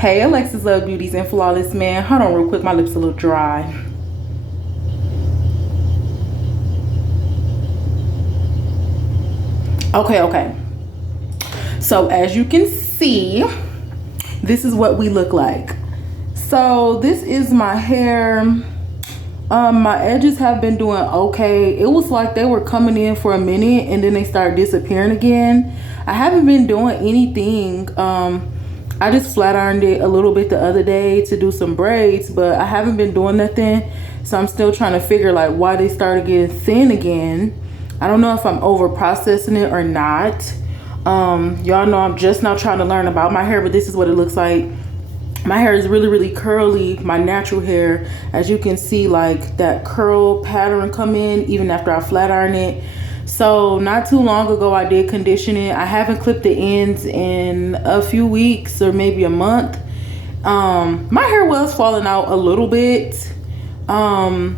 Hey, Alexus Love Beauties and Flawless Man. Hold on real quick, my lips a little dry. Okay. So as you can see, this is what we look like. So this is my hair. My edges have been doing okay. It was like they were coming in for a minute and then they started disappearing again. I haven't been doing anything. I just flat ironed it a little bit the other day to do some braids, but I haven't been doing nothing. So I'm still trying to figure like why they started getting thin again. I don't know if I'm over processing it or not. Y'all know I'm just now trying to learn about my hair, but this is what it looks like. My hair is really curly, my natural hair. As you can see, like that curl pattern come in even after I flat iron it. So not too long ago I did condition it. I haven't clipped the ends in a few weeks or maybe a month. My hair was falling out a little bit. So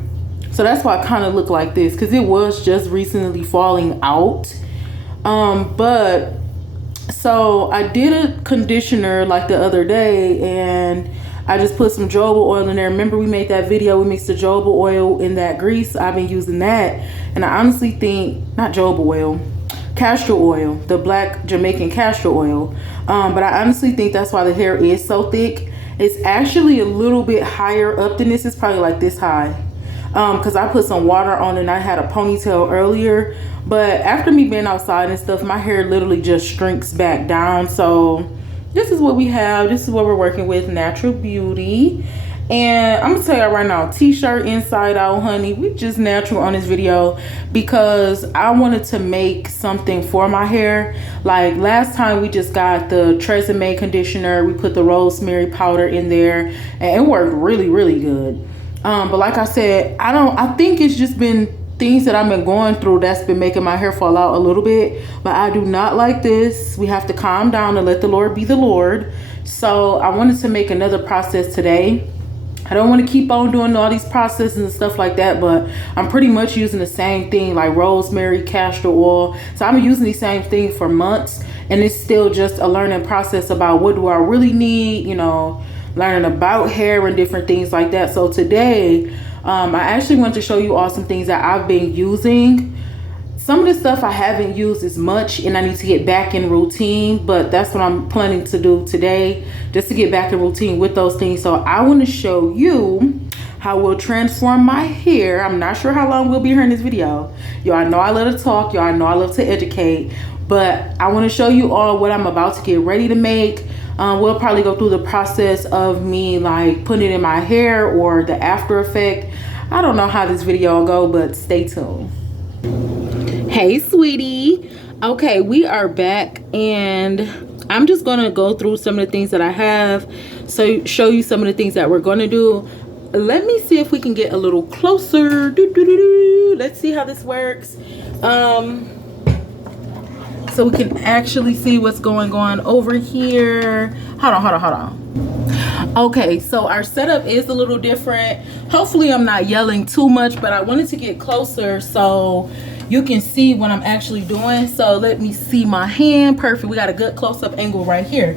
that's why I kind of look like this, because it was just recently falling out. But so I did a conditioner like the other day and I just put some jojoba oil in there. Remember we made that video, we mixed the jojoba oil in that grease. I've been using that, and I honestly think, not jojoba oil, castor oil, the black Jamaican castor oil. But I honestly think that's why the hair is so thick. It's actually a little bit higher up than this. It's probably like this high. Because I put some water on and I had a ponytail earlier, but after me being outside and stuff, my hair literally just shrinks back down. So this is what we have. This is what we're working with, Natural Beauty. And I'm gonna tell y'all right now, t-shirt inside out, honey. We just natural on this video because I wanted to make something for my hair. Like last time we just got the Tresemme conditioner, we put the rosemary powder in there and it worked really good. But like I said, I think it's just been things that I've been going through that's been making my hair fall out a little bit. But I do not like this. We have to calm down and let the Lord be the Lord. So I wanted to make another process today. I don't want to keep on doing all these processes and stuff like that, but I'm pretty much using the same thing, like rosemary, castor oil. So I've been using these same things for months, and it's still just a learning process about what do I really need, you know, learning about hair and different things like that. So today I actually want to show you all some things that I've been using. Some of the stuff I haven't used as much and I need to get back in routine, but that's what I'm planning to do today, just to get back in routine with those things. So I want to show you how we'll transform my hair. I'm not sure how long we'll be here in this video. Y'all know I love to talk, y'all know I love to educate, but I want to show you all what I'm about to get ready to make. We'll probably go through the process of me like putting it in my hair or the after effect. I don't know how this video will go, but stay tuned. Hey sweetie. Okay, we are back and I'm just gonna go through some of the things that I have, so show you some of the things that we're gonna do. Let me see if we can get a little closer. Let's see how this works. So we can actually see what's going on over here. Hold on. Okay, so our setup is a little different. Hopefully I'm not yelling too much, but I wanted to get closer so you can see what I'm actually doing. So let me see my hand. Perfect. We got a good close-up angle right here.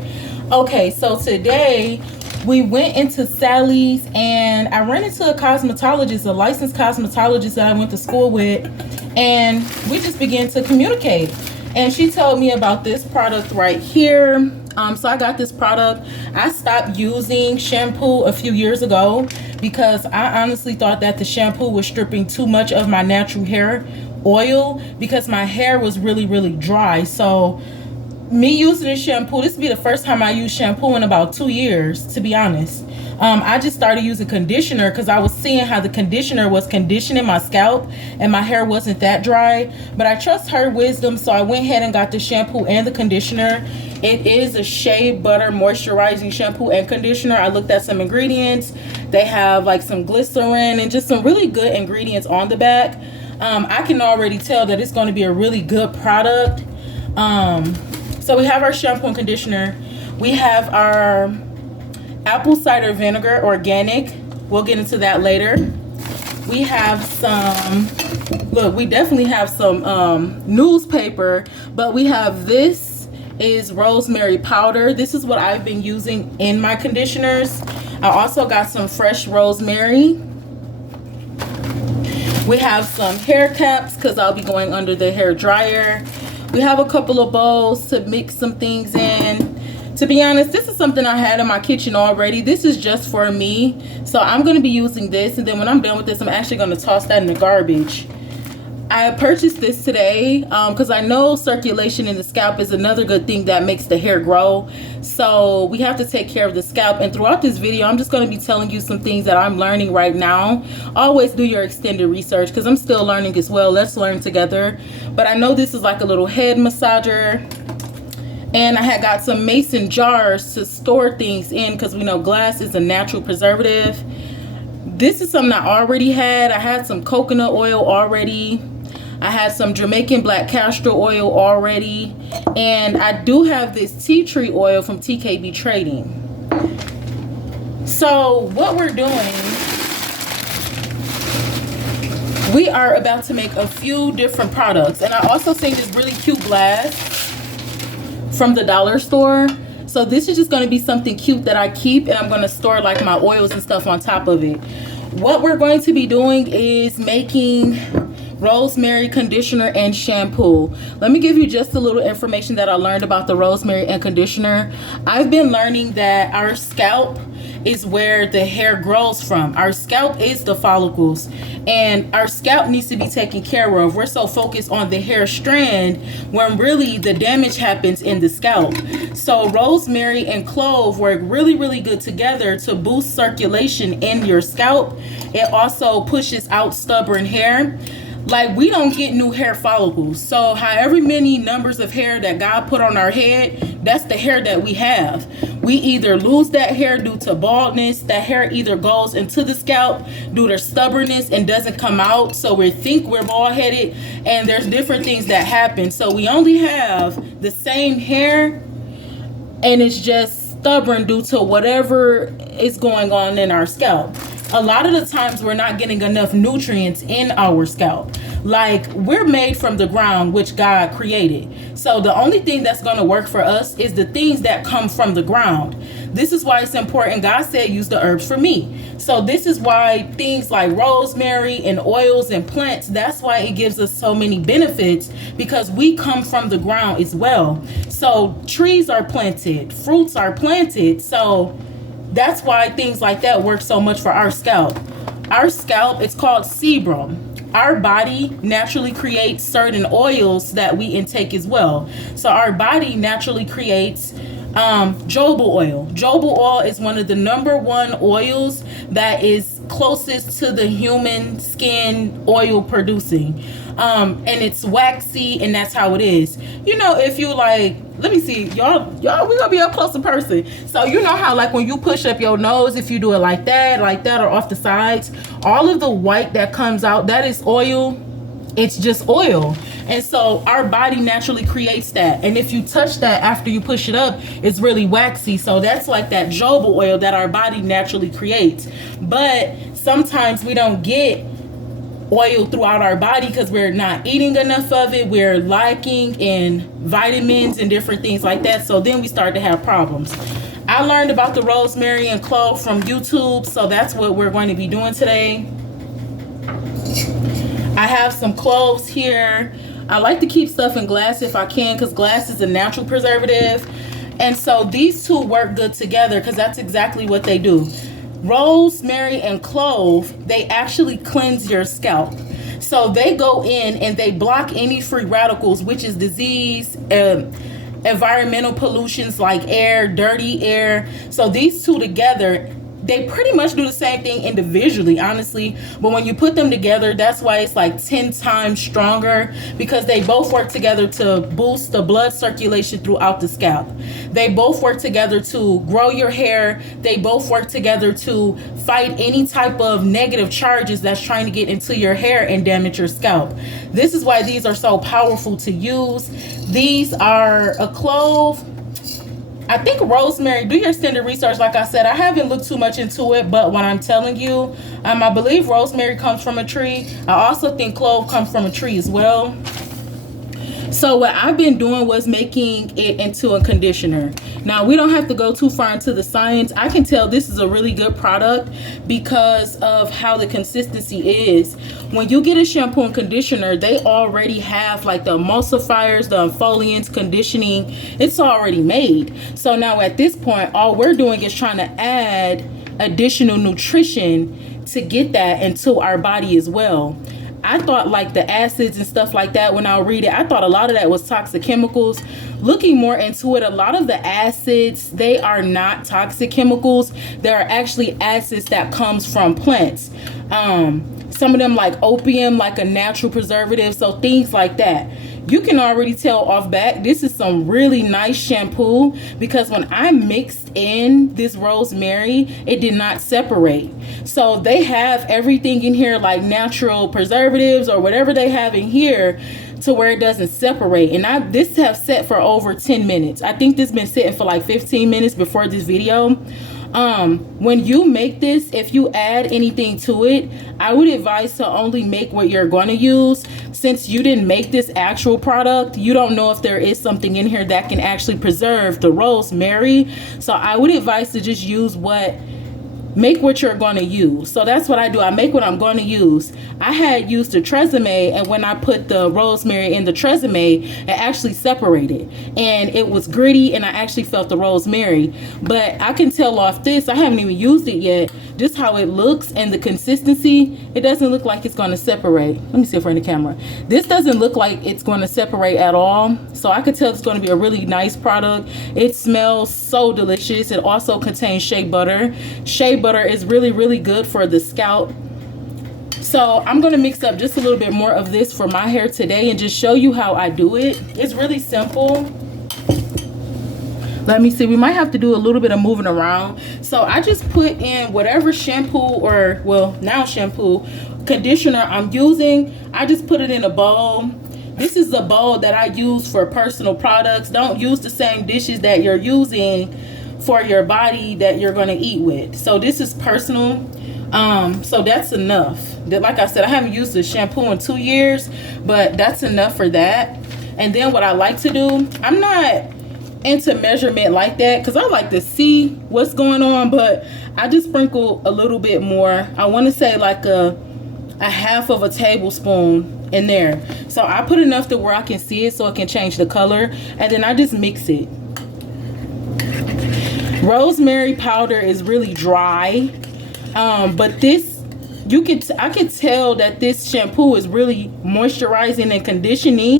Okay, so today we went into Sally's and I ran into a cosmetologist, a licensed cosmetologist that I went to school with, and we just began to communicate. And she told me about this product right here. So I got this product. I stopped using shampoo a few years ago because I honestly thought that the shampoo was stripping too much of my natural hair oil because my hair was really dry. So me using this shampoo, this would be the first time I used shampoo in about 2 years, to be honest. I just started using conditioner because I was seeing how the conditioner was conditioning my scalp and my hair wasn't that dry. But I trust her wisdom, so I went ahead and got the shampoo and the conditioner. It is a shea butter moisturizing shampoo and conditioner. I looked at some ingredients. They have like some glycerin and just some really good ingredients on the back. I can already tell that it's going to be a really good product. So we have our shampoo and conditioner. We have our Apple Cider Vinegar Organic. We'll get into that later. We have some, look, we definitely have some newspaper, but we have this is rosemary powder. This is what I've been using in my conditioners. I also got some fresh rosemary. We have some hair caps because I'll be going under the hair dryer. We have a couple of bowls to mix some things in. To be honest, this is something I had in my kitchen already. This is just for me. So I'm going to be using this. And then when I'm done with this, I'm actually going to toss that in the garbage. I purchased this today because I know circulation in the scalp is another good thing that makes the hair grow. So we have to take care of the scalp. And throughout this video, I'm just going to be telling you some things that I'm learning right now. Always do your extended research because I'm still learning as well. Let's learn together. But I know this is like a little head massager. And I had got some mason jars to store things in because we know glass is a natural preservative. This is something I already had. I had some coconut oil already. I had some Jamaican black castor oil already. And I do have this tea tree oil from TKB Trading. So what we're doing, we are about to make a few different products. And I also seen this really cute glass from the dollar store. So this is just going to be something cute that I keep, and I'm going to store like my oils and stuff on top of it. What we're going to be doing is making rosemary conditioner and shampoo. Let me give you just a little information that I learned about the rosemary and conditioner. I've been learning that our scalp is where the hair grows from. Our scalp is the follicles, and our scalp needs to be taken care of. We're so focused on the hair strand when really the damage happens in the scalp. So rosemary and clove work really, really good together to boost circulation in your scalp. It also pushes out stubborn hair. Like, we don't get new hair follicles. So however many numbers of hair that God put on our head, that's the hair that we have. We either lose that hair due to baldness. That hair either goes into the scalp due to stubbornness and doesn't come out. So we think we're bald-headed, and there's different things that happen. So we only have the same hair, and it's just stubborn due to whatever is going on in our scalp. A lot of the times we're not getting enough nutrients in our scalp. Like, we're made from the ground, which God created. So the only thing that's going to work for us is the things that come from the ground. This is why it's important. God said use the herbs for me. So this is why things like rosemary and oils and plants, that's why it gives us so many benefits, because we come from the ground as well. So trees are planted, fruits are planted. So that's why things like that work so much for our scalp. Our scalp, it's called sebum. Our body naturally creates certain oils that we intake as well. So our body naturally creates jojoba oil. Jojoba oil is one of the #1 oils that is closest to the human skin oil producing. And it's waxy, and that's how it is. You know, if you like, let me see, y'all, we gonna be up close in person. So you know how like when you push up your nose, if you do it like that, or off the sides, all of the white that comes out, that is oil. It's just oil. And so our body naturally creates that. And if you touch that after you push it up, it's really waxy. So that's like that jojoba oil that our body naturally creates. But sometimes we don't get oil throughout our body because we're not eating enough of it. We're lacking in vitamins and different things like that. So then we start to have problems. I learned about the rosemary and clove from YouTube. So that's what we're going to be doing today. I have some cloves here. I like to keep stuff in glass if I can, because glass is a natural preservative. And so these two work good together because that's exactly what they do. Rosemary and clove, they actually cleanse your scalp. So they go in and they block any free radicals, which is disease, environmental pollutions like air, dirty air. So these two together, they pretty much do the same thing individually, honestly. But when you put them together, that's why it's like 10 times stronger, because they both work together to boost the blood circulation throughout the scalp. They both work together to grow your hair. They both work together to fight any type of negative charges that's trying to get into your hair and damage your scalp. This is why these are so powerful to use. These are a clove, I think rosemary. Do your extended research. Like I said, I haven't looked too much into it, but what I'm telling you, I believe rosemary comes from a tree. I also think clove comes from a tree as well. So what I've been doing was making it into a conditioner. Now we don't have to go too far into the science. I can tell this is a really good product because of how the consistency is. When you get a shampoo and conditioner, they already have like the emulsifiers, the exfoliants, conditioning. It's already made. So now at this point, all we're doing is trying to add additional nutrition to get that into our body as well. I thought like the acids and stuff like that, when I read it, I thought a lot of that was toxic chemicals. Looking more into it, a lot of the acids, they are not toxic chemicals. They are actually acids that comes from plants. Some of them like opium, like a natural preservative, so things like that. You can already tell off back, this is some really nice shampoo, because when I mixed in this rosemary, it did not separate. So they have everything in here like natural preservatives or whatever they have in here to where it doesn't separate. And this have set for over 10 minutes. I think this been sitting for like 15 minutes before this video. When you make this, if you add anything to it, I would advise to only make what you're going to use. Since you didn't make this actual product, you don't know if there is something in here that can actually preserve the rosemary. So I would advise to just make what you're going to use. So that's what I do. I make what I'm going to use. I had used the Tresemme, and when I put the rosemary in the Tresemme, it actually separated and it was gritty, and I actually felt the rosemary. But I can tell off this, I haven't even used it yet, just how it looks and the consistency. It doesn't look like it's going to separate. Let me see if we're in the camera. This doesn't look like it's going to separate at all. So I could tell it's going to be a really nice product. It smells so delicious. It also contains shea butter. Shea butter is really, really good for the scalp. So I'm going to mix up just a little bit more of this for my hair today and just show you how I do it. It's really simple. Let me see, we might have to do a little bit of moving around. So I just put in whatever shampoo, or well, now shampoo, conditioner I'm using. I just put it in a bowl. This is a bowl that I use for personal products. Don't use the same dishes that you're using for your body that you're going to eat with. So this is personal. So that's enough. Like I said, I haven't used the shampoo in 2 years, but that's enough for that. And then what I like to do, I'm not into measurement like that because I like to see what's going on, but I just sprinkle a little bit more. I want to say like a half of a tablespoon in there. So I put enough to where I can see it so it can change the color, and then I just mix it. Rosemary powder is really dry, but this, I could tell that this shampoo is really moisturizing and conditioning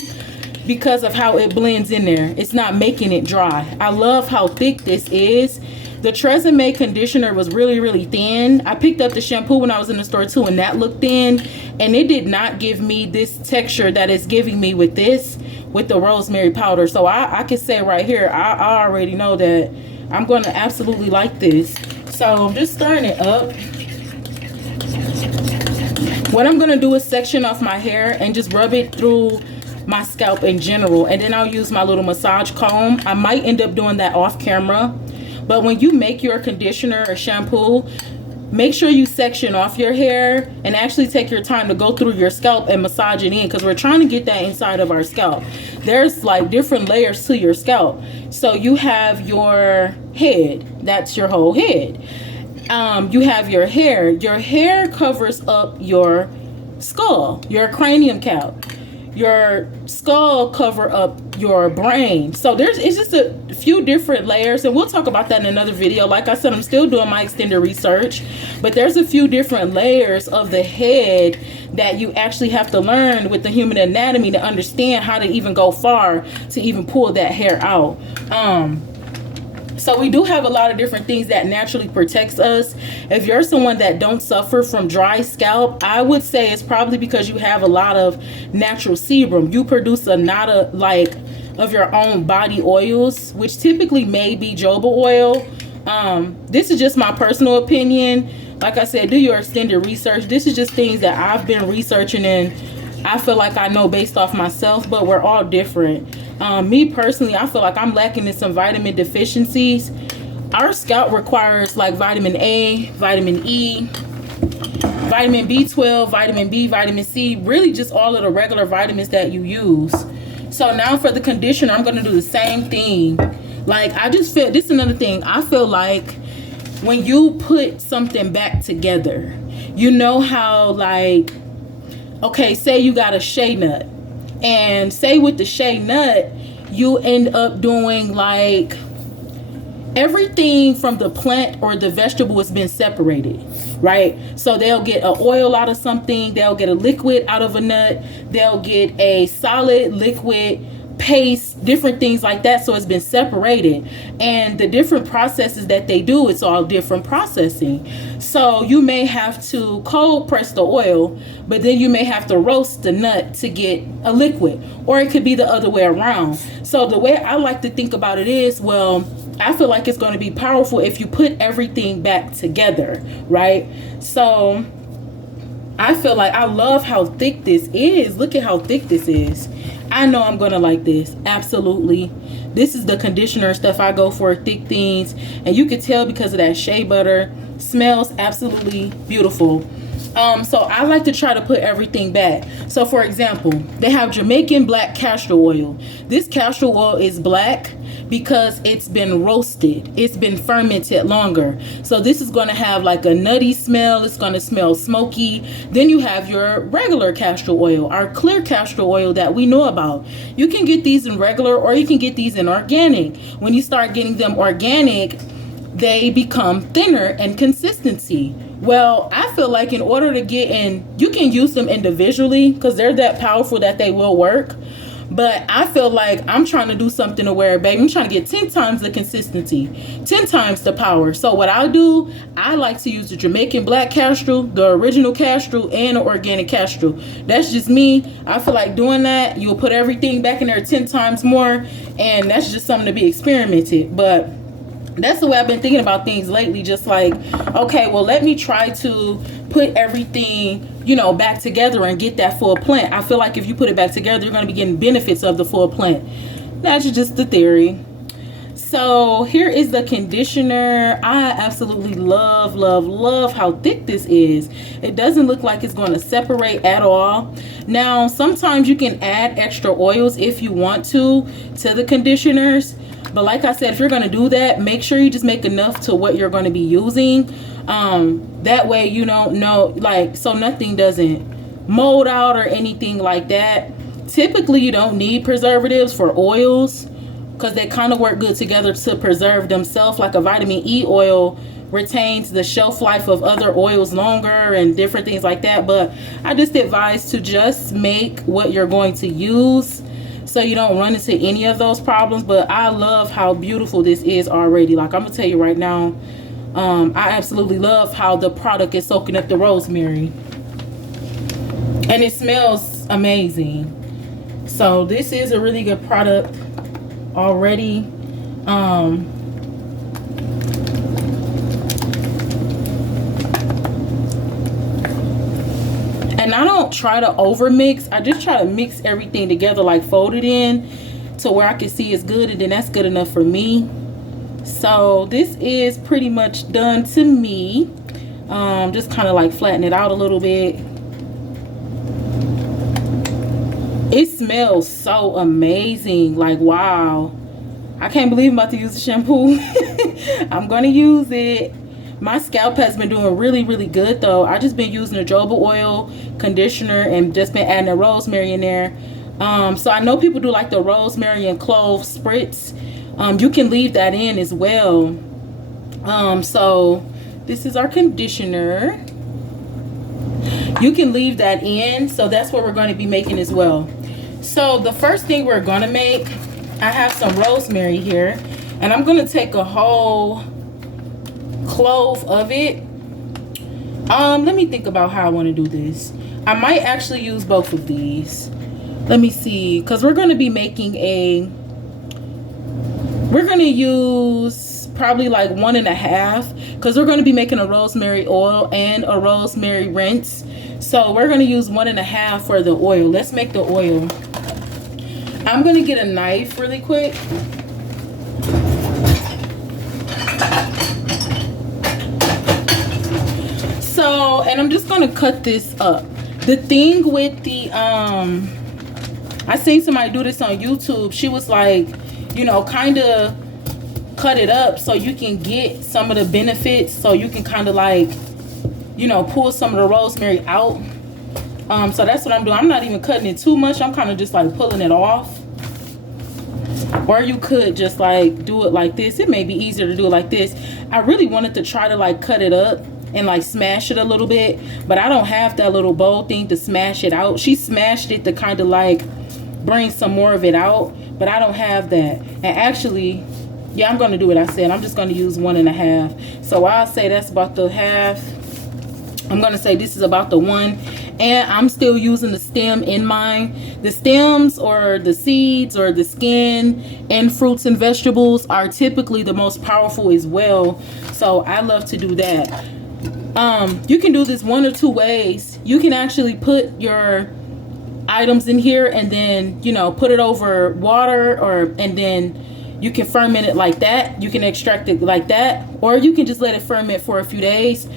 because of how it blends in there. It's not making it dry. I love how thick this is. The Tresemme conditioner was really, really thin. I picked up the shampoo when I was in the store too, and that looked thin, and it did not give me this texture that it's giving me with this, with the rosemary powder. So I can say right here, I already know that I'm going to absolutely like this. So I'm just stirring it up. What I'm going to do is section off my hair and just rub it through my scalp in general, and then I'll use my little massage comb. I might end up doing that off camera, but when you make your conditioner or shampoo, make sure you section off your hair and actually take your time to go through your scalp and massage it in, because we're trying to get that inside of our scalp. There's like different layers to your scalp. So you have your head, that's your whole head. You have your hair. Your hair covers up your skull, your cranium cap. Your skull cover up your brain. So it's just a few different layers, and we'll talk about that in another video. Like I said, I'm still doing my extended research, but there's a few different layers of the head that you actually have to learn with the human anatomy to understand how to even go far to even pull that hair out. So we do have a lot of different things that naturally protects us. If you're someone that don't suffer from dry scalp, I would say it's probably because you have a lot of natural sebum. You produce a lot of your own body oils, which typically may be jojoba oil. This is just my personal opinion. Like I said, do your extended research. This is just things that I've been researching, and I feel like I know based off myself, but we're all different. Me personally, I feel like I'm lacking in some vitamin deficiencies. Our scalp requires like vitamin A, vitamin E, vitamin B12, vitamin B, vitamin C, really just all of the regular vitamins that you use. So now for the conditioner, I'm going to do the same thing. Like, I just feel, this is another thing. I feel like when you put something back together, you know how, like, okay, say you got a shea nut. And say with the shea nut, you end up doing like everything from the plant or the vegetable has been separated, right? So they'll get an oil out of something, they'll get a liquid out of a nut, they'll get a solid liquid paste, different things like that. So it's been separated, and the different processes that they do, it's all different processing. So you may have to cold press the oil, but then you may have to roast the nut to get a liquid, or it could be the other way around. So the way I like to think about it is, well, I feel like it's going to be powerful if you put everything back together, right? So I feel like, I love how thick this is. Look at how thick this is. I know I'm gonna like this, absolutely. This is the conditioner stuff I go for, thick things, and you can tell because of that shea butter. Smells absolutely beautiful. So I like to try to put everything back. So for example, they have Jamaican black castor oil. This castor oil is black because it's been roasted, it's been fermented longer. So this is going to have like a nutty smell, it's going to smell smoky. Then you have your regular castor oil, our clear castor oil that we know about. You can get these in regular, or you can get these in organic. When you start getting them organic, they become thinner in consistency. Well, I feel like in order to get in, you can use them individually because they're that powerful that they will work. But I feel like I'm trying to do something to where, baby, I'm trying to get 10 times the consistency, 10 times the power. So what I'll do, I like to use the Jamaican black castor, the original castor, and the organic castor. That's just me. I feel like doing that, you'll put everything back in there 10 times more, and that's just something to be experimented. But that's the way I've been thinking about things lately. Just like, okay, well, let me try to put everything, you know, back together and get that full plant. I feel like if you put it back together, you're going to be getting benefits of the full plant. That's just the theory. So here is the conditioner. I absolutely love, love, love how thick this is. It doesn't look like it's going to separate at all. Now, sometimes you can add extra oils if you want to the conditioners. But like I said, if you're going to do that, make sure you just make enough to what you're going to be using. That way you don't know, like, so nothing doesn't mold out or anything like that. Typically, you don't need preservatives for oils because they kind of work good together to preserve themselves. Like a vitamin E oil retains the shelf life of other oils longer and different things like that. But I just advise to just make what you're going to use so you don't run into any of those problems. But I love how beautiful this is already. Like, I'm gonna tell you right now, I absolutely love how the product is soaking up the rosemary, and it smells amazing. So this is a really good product already. And I don't try to over mix. I just try to mix everything together, like fold it in to where I can see it's good, and then that's good enough for me. So this is pretty much done to me. Just kind of like flatten it out a little bit. It smells so amazing. Like, wow. I can't believe I'm about to use the shampoo. I'm going to use it. My scalp has been doing really, really good though. I just been using the jojoba oil conditioner and just been adding the rosemary in there. So I know people do like the rosemary and clove spritz. You can leave that in as well. So this is our conditioner. You can leave that in. So that's what we're going to be making as well. So the first thing we're going to make, I have some rosemary here, and I'm going to take a whole clove of it. Let me think about how I want to do this. I might actually use both of these. Let me see, because we're going to be making we're going to use probably like 1.5, because we're going to be making a rosemary oil and a rosemary rinse. So we're going to use 1.5 for the oil. Let's make the oil. I'm going to get a knife really quick. So, and I'm just going to cut this up. The thing with the I seen somebody do this on YouTube. She was like, you know, kind of cut it up so you can get some of the benefits, so you can kind of like, you know, pull some of the rosemary out. So that's what I'm doing. I'm not even cutting it too much. I'm kind of just like pulling it off. Or you could just like do it like this. It may be easier to do it like this. I really wanted to try to like cut it up and like smash it a little bit, but I don't have that little bowl thing to smash it out. She smashed it to kind of like bring some more of it out, but I don't have that. And actually, yeah, I'm going to do what I said. I'm just going to use 1.5. So I'll say that's about the half. I'm going to say this is about the 1. And I'm still using the stem in mine. The stems or the seeds or the skin and fruits and vegetables are typically the most powerful as well. So I love to do that. You can do this one or two ways. You can actually put your items in here and then, you know, put it over water, and then you can ferment it like that. You can extract it like that, or you can just let it ferment for a few days.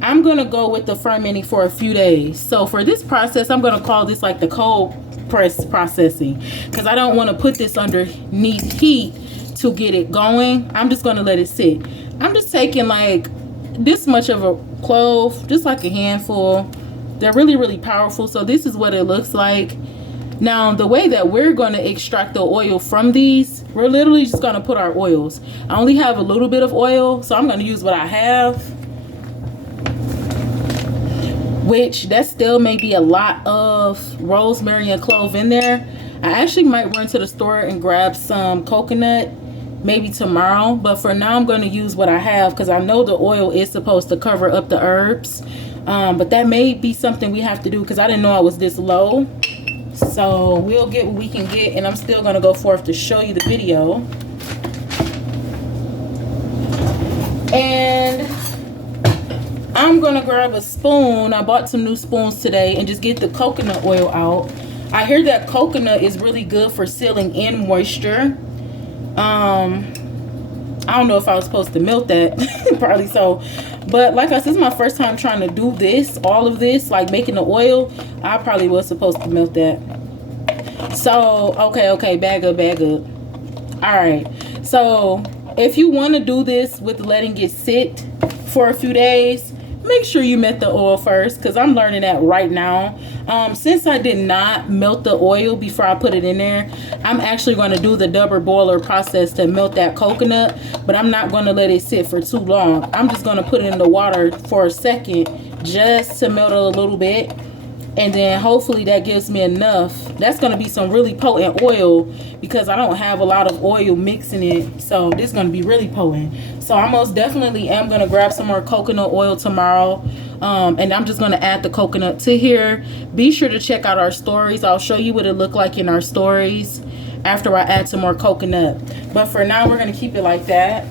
I'm gonna go with the fermenting for a few days. So for this process, I'm gonna call this like the cold press processing, because I don't want to put this underneath heat to get it going. I'm just gonna let it sit. I'm just taking like this much of a clove, just like a handful. They're really, really powerful. So this is what it looks like. Now, the way that we're going to extract the oil from these, we're literally just going to put our oils. I only have a little bit of oil, so I'm going to use what I have, which that still may be a lot of rosemary and clove in there. I actually might run to the store and grab some coconut maybe tomorrow, but for now I'm going to use what I have, because I know the oil is supposed to cover up the herbs. But that may be something we have to do, because I didn't know I was this low. So we'll get what we can get, and I'm still going to go forth to show you the video. And I'm going to grab a spoon. I bought some new spoons today, and just get the coconut oil out. I hear that coconut is really good for sealing in moisture. I don't know if I was supposed to melt that. Probably so. But like I said, this is my first time trying to do this, all of this, like making the oil. I probably was supposed to melt that. So, okay, bag up. All right. So, if you want to do this with letting it sit for a few days, make sure you melt the oil first, because I'm learning that right now. Since I did not melt the oil before I put it in there, I'm actually going to do the double boiler process to melt that coconut, but I'm not going to let it sit for too long. I'm just going to put it in the water for a second just to melt it a little bit, and then hopefully that gives me enough. That's going to be some really potent oil, because I don't have a lot of oil mixing it, so this is going to be really potent. So I most definitely am going to grab some more coconut oil tomorrow, and I'm just going to add the coconut to here. Be sure to check out our stories. I'll show you what it looked like in our stories after I add some more coconut. But for now, we're going to keep it like that.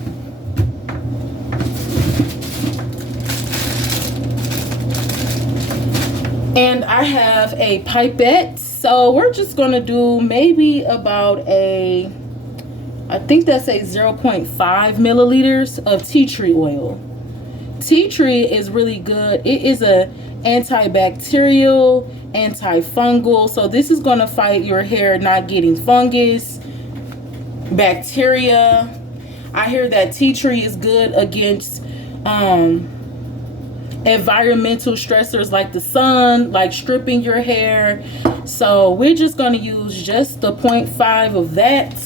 And I have a pipette, so we're just going to do maybe about a, I think that's a 0.5 milliliters of tea tree oil. Tea tree is really good. It is a antibacterial, antifungal, so this is going to fight your hair not getting fungus, bacteria. I hear that tea tree is good against environmental stressors like the sun, like stripping your hair. So we're just going to use just the 0.5 of that.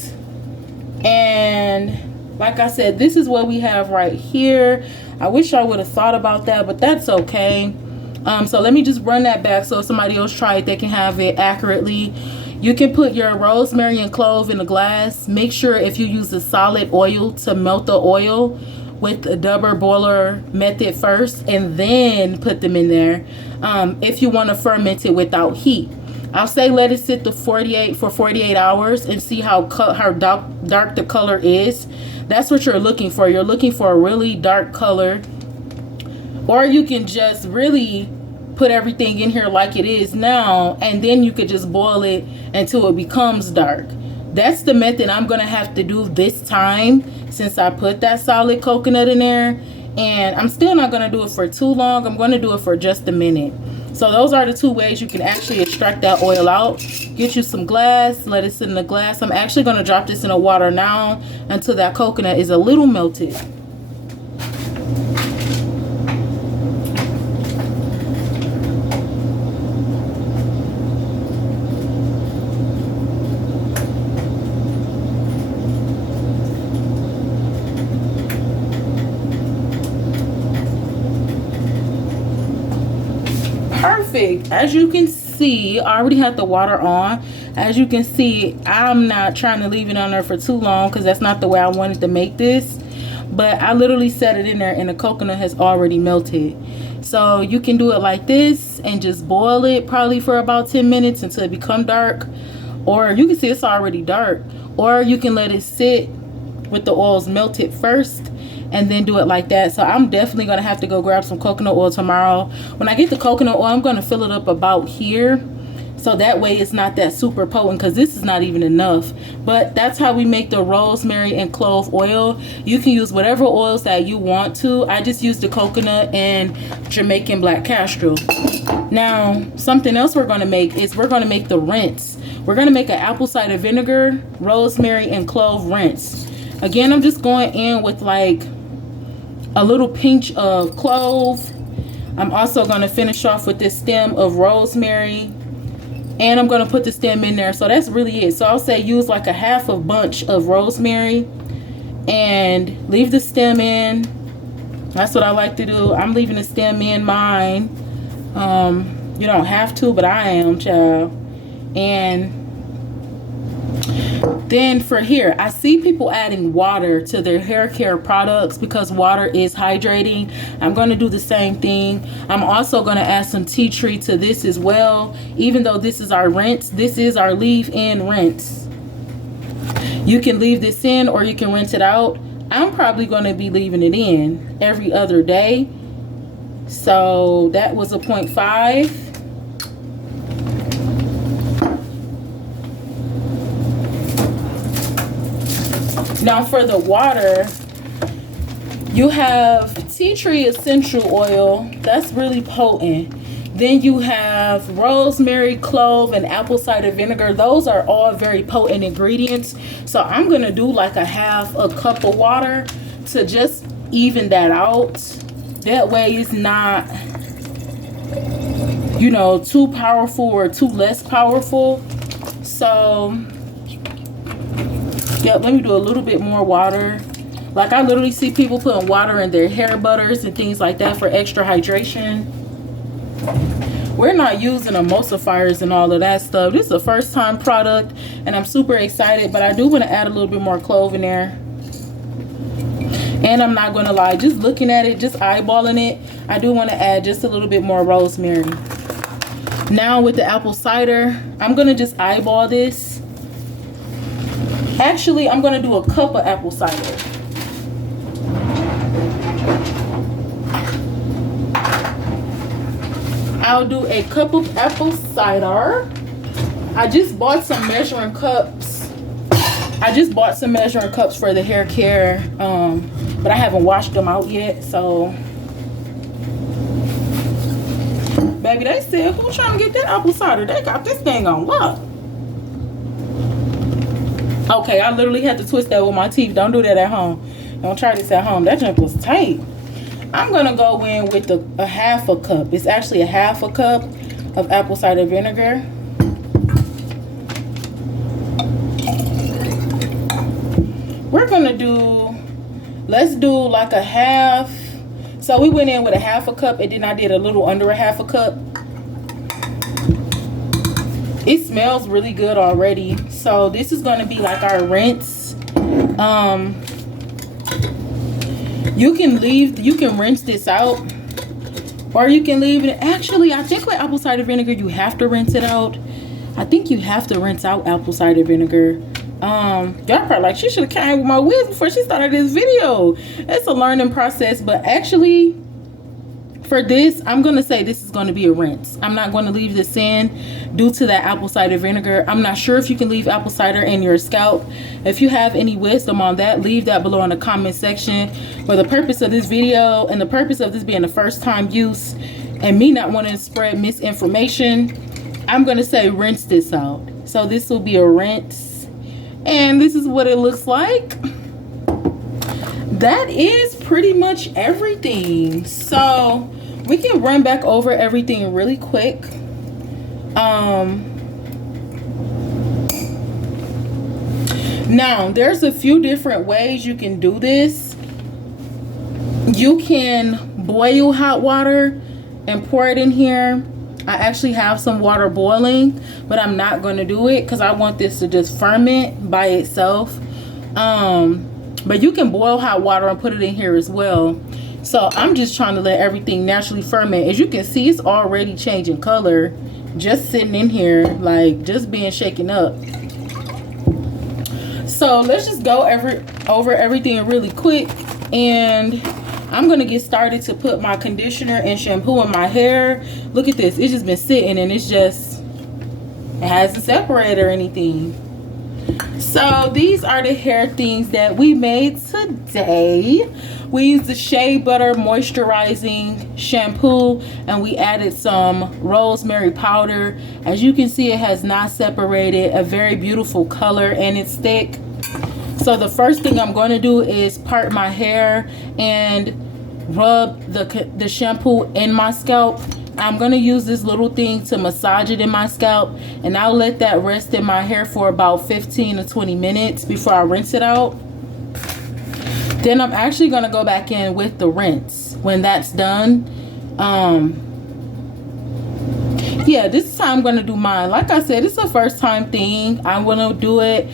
And like I said, this is what we have right here. I wish I would have thought about that, but that's okay. So let me just run that back so if somebody else try it, they can have it accurately. You can put your rosemary and clove in a glass. Make sure if you use a solid oil to melt the oil with the double boiler method first, and then put them in there. If you want to ferment it without heat, I'll say let it sit for 48 hours and see how dark the color is. That's what you're looking for. You're looking for a really dark color. Or you can just really put everything in here like it is now, and then you could just boil it until it becomes dark. That's the method I'm going to have to do this time, since I put that solid coconut in there. And I'm still not going to do it for too long. I'm going to do it for just a minute. So those are the two ways you can actually extract that oil out. Get you some glass, let it sit in the glass. I'm actually going to drop this in the water now until that coconut is a little melted. Perfect. As you can see, I already had the water on. As you can see, I'm not trying to leave it on there for too long because that's not the way I wanted to make this. But I literally set it in there and the coconut has already melted. So you can do it like this and just boil it probably for about 10 minutes until it becomes dark. Or you can see it's already dark. Or you can let it sit with the oils melted first and then do it like that. So I'm definitely gonna have to go grab some coconut oil tomorrow. When I get the coconut oil, I'm gonna fill it up about here, so that way it's not that super potent, because this is not even enough. But that's how we make the rosemary and clove oil. You can use whatever oils that you want to. I just use the coconut and Jamaican black castor. Now something else we're gonna make is we're gonna make the rinse. We're gonna make an apple cider vinegar, rosemary, and clove rinse. Again, I'm just going in with like a little pinch of clove. I'm also going to finish off with this stem of rosemary, and I'm going to put the stem in there. So that's really it. So I'll say use like a half a bunch of rosemary and leave the stem in. That's what I like to do. I'm leaving the stem in mine. You don't have to, but I am, child. And then for here, I see people adding water to their hair care products because water is hydrating. I'm going to do the same thing. I'm also going to add some tea tree to this as well. Even though this is our rinse, this is our leave-in rinse. You can leave this in or you can rinse it out. I'm probably going to be leaving it in every other day. So that was a 0.5. Now for the water, you have tea tree essential oil. That's really potent. Then you have rosemary, clove, and apple cider vinegar. Those are all very potent ingredients. So I'm going to do like a half a cup of water to just even that out. That way it's not, you know, too powerful or too less powerful. So yep, let me do a little bit more water. Like I literally see people putting water in their hair butters and things like that for extra hydration. We're not using emulsifiers and all of that stuff. This is a first time product and I'm super excited, but I do want to add a little bit more clove in there. And I'm not going to lie, just looking at it, just eyeballing it, I do want to add just a little bit more rosemary. Now with the apple cider, I'm going to just eyeball this. Actually, I'm going to do a cup of apple cider. I'll do a cup of apple cider. I just bought some measuring cups. I just bought some measuring cups for the hair care, but I haven't washed them out yet. So, baby, they said, who's trying to get that apple cider? They got this thing on lock. Okay, I literally had to twist that with my teeth. Don't do that at home. Don't try this at home. That junk was tight. I'm going to go in with a half a cup. It's actually a half a cup of apple cider vinegar. We're going to do, let's do like a half. So we went in with a half a cup and then I did a little under a half a cup. It smells really good already. So this is going to be like our rinse. You can rinse this out, or you can leave it. Actually, I think with apple cider vinegar, you have to rinse it out. I think you have to rinse out apple cider vinegar. Y'all probably like, she should have came with my wigs before she started this video. It's a learning process, but actually, for this, I'm going to say this is going to be a rinse. I'm not going to leave this in due to that apple cider vinegar. I'm not sure if you can leave apple cider in your scalp. If you have any wisdom on that, leave that below in the comment section. For the purpose of this video and the purpose of this being the first time use, and me not wanting to spread misinformation, I'm gonna say rinse this out. So this will be a rinse, and this is what it looks like. That is pretty much everything. So we can run back over everything really quick. Now there's a few different ways you can do this. You can boil hot water and pour it in here. I actually have some water boiling, but I'm not going to do it because I want this to just ferment by itself. But you can boil hot water and put it in here as well. So I'm just trying to let everything naturally ferment. As you can see, it's already changing color just sitting in here, like just being shaken up. So let's just go over everything really quick, and I'm gonna get started to put my conditioner and shampoo in my hair. Look at this, it's just been sitting and it hasn't separated or anything. So these are the hair things that we made today. We used the shea butter moisturizing shampoo, and we added some rosemary powder. As you can see, it has not separated. A very beautiful color, and it's thick. So the first thing I'm going to do is part my hair and rub the shampoo in my scalp. I'm going to use this little thing to massage it in my scalp, and I'll let that rest in my hair for about 15 to 20 minutes before I rinse it out. Then I'm actually going to go back in with the rinse when that's done. Yeah, this time I'm going to do mine. Like I said, it's a first time thing. I'm going to do it.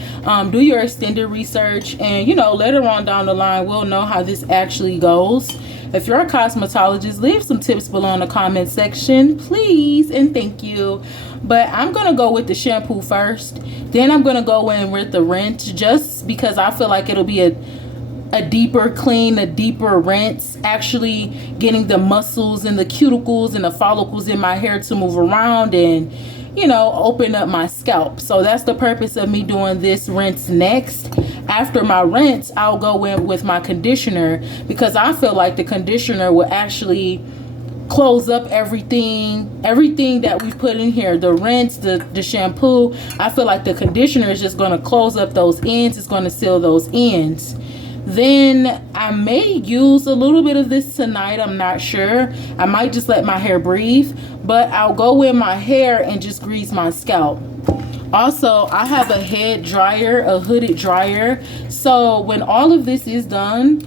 Do your extended research, and you know, later on down the line we'll know how this actually goes. If you're a cosmetologist, leave some tips below in the comment section, please, and thank you. But I'm going to go with the shampoo first. Then I'm going to go in with the rinse, just because I feel like it'll be a deeper clean, a deeper rinse, actually getting the muscles and the cuticles and the follicles in my hair to move around and, you know, open up my scalp. So that's the purpose of me doing this rinse next. After my rinse, I'll go in with my conditioner, because I feel like the conditioner will actually close up everything that we put in here. The rinse, the shampoo, I feel like the conditioner is just going to close up those ends. It's going to seal those ends. Then I may use a little bit of this tonight. I'm not sure. I might just let my hair breathe, but I'll go in my hair and just grease my scalp. Also, I have a head dryer, a hooded dryer. So when all of this is done,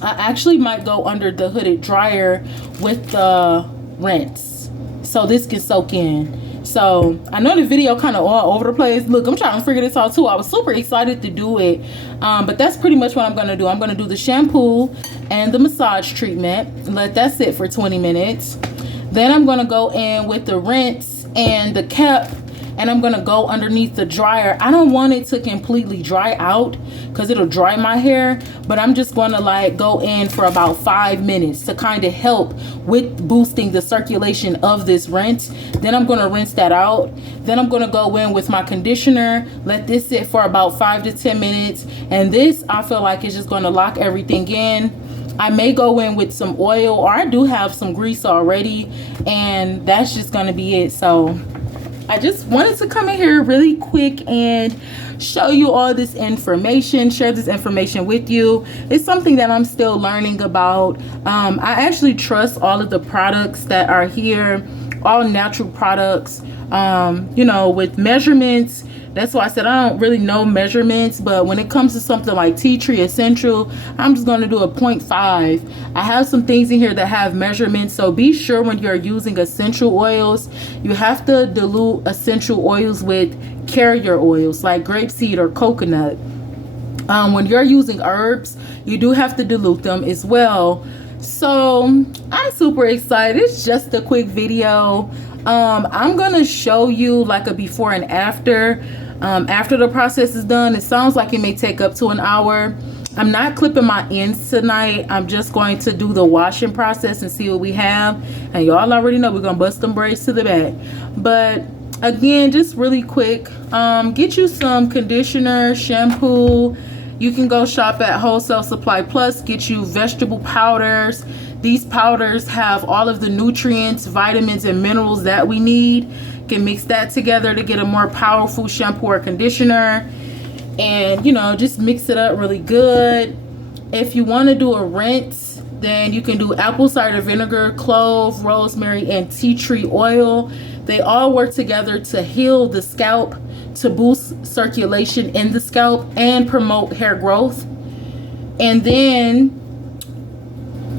I actually might go under the hooded dryer with the rinse, so this can soak in. So I know the video kind of all over the place. Look, I'm trying to figure this out too. I was super excited to do it, but that's pretty much what I'm going to do. I'm going to do the shampoo and the massage treatment and let that sit for 20 minutes. Then I'm going to go in with the rinse and the cap, and I'm going to go underneath the dryer. I don't want it to completely dry out because it'll dry my hair, but I'm just going to like go in for about 5 minutes to kind of help with boosting the circulation of this rinse. Then I'm going to rinse that out. Then I'm going to go in with my conditioner, let this sit for about 5 to 10 minutes, and this I feel like is just going to lock everything in. I may go in with some oil, or I do have some grease already, and that's just going to be it. So I just wanted to come in here really quick and show you all this information, share this information with you. It's something that I'm still learning about. I actually trust all of the products that are here, all natural products, you know, with measurements. That's why I said I don't really know measurements, but when it comes to something like tea tree essential, I'm just going to do a 0.5. I have some things in here that have measurements, so be sure when you're using essential oils, you have to dilute essential oils with carrier oils like grapeseed or coconut. When you're using herbs, you do have to dilute them as well. So I'm super excited. It's just a quick video. I'm gonna show you like a before and after the process is done. It sounds like it may take up to an hour. I'm not clipping my ends tonight. I'm just going to do the washing process and see what we have, and y'all already know we're gonna bust them braids to the back. But again, just really quick, get you some conditioner, shampoo. You can go shop at Wholesale Supply Plus, get you vegetable powders, These powders have all of the nutrients, vitamins, and minerals that we need. You can mix that together to get a more powerful shampoo or conditioner. And, you know, just mix it up really good. If you want to do a rinse, then you can do apple cider vinegar, clove, rosemary, and tea tree oil. They all work together to heal the scalp, to boost circulation in the scalp, and promote hair growth. And then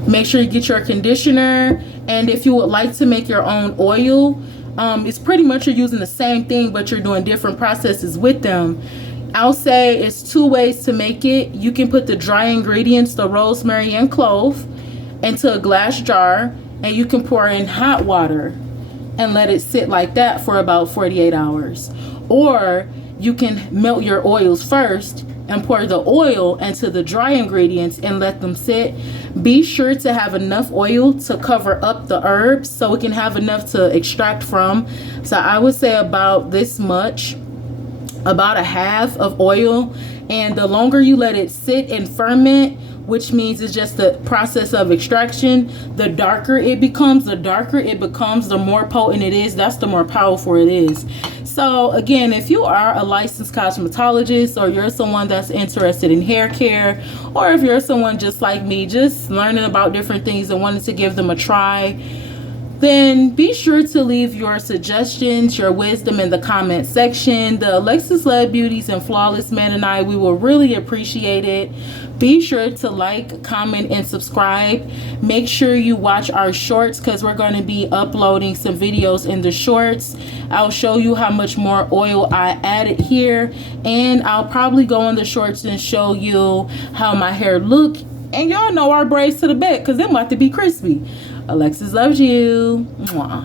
make sure you get your conditioner. And if you would like to make your own oil, it's pretty much you're using the same thing, but you're doing different processes with them. I'll say it's 2 ways to make it. You can put the dry ingredients, the rosemary and clove, into a glass jar, and you can pour in hot water and let it sit like that for about 48 hours. Or you can melt your oils first and pour the oil into the dry ingredients and let them sit. Be sure to have enough oil to cover up the herbs so we can have enough to extract from. So I would say about this much, about a half of oil. And the longer you let it sit and ferment, which means it's just the process of extraction, the darker it becomes, the more potent it is. That's the more powerful it is. So again, if you are a licensed cosmetologist, or you're someone that's interested in hair care, or if you're someone just like me, just learning about different things and wanting to give them a try, then be sure to leave your suggestions, your wisdom in the comment section. The Alexus Love Beauties and Flawless Man and I, we will really appreciate it. Be sure to like, comment, and subscribe. Make sure you watch our shorts, because we're going to be uploading some videos in the shorts. I'll show you how much more oil I added here, and I'll probably go in the shorts and show you how my hair look. And y'all know our braids to the back, because they're about to be crispy. Alexus loves you. Mwah.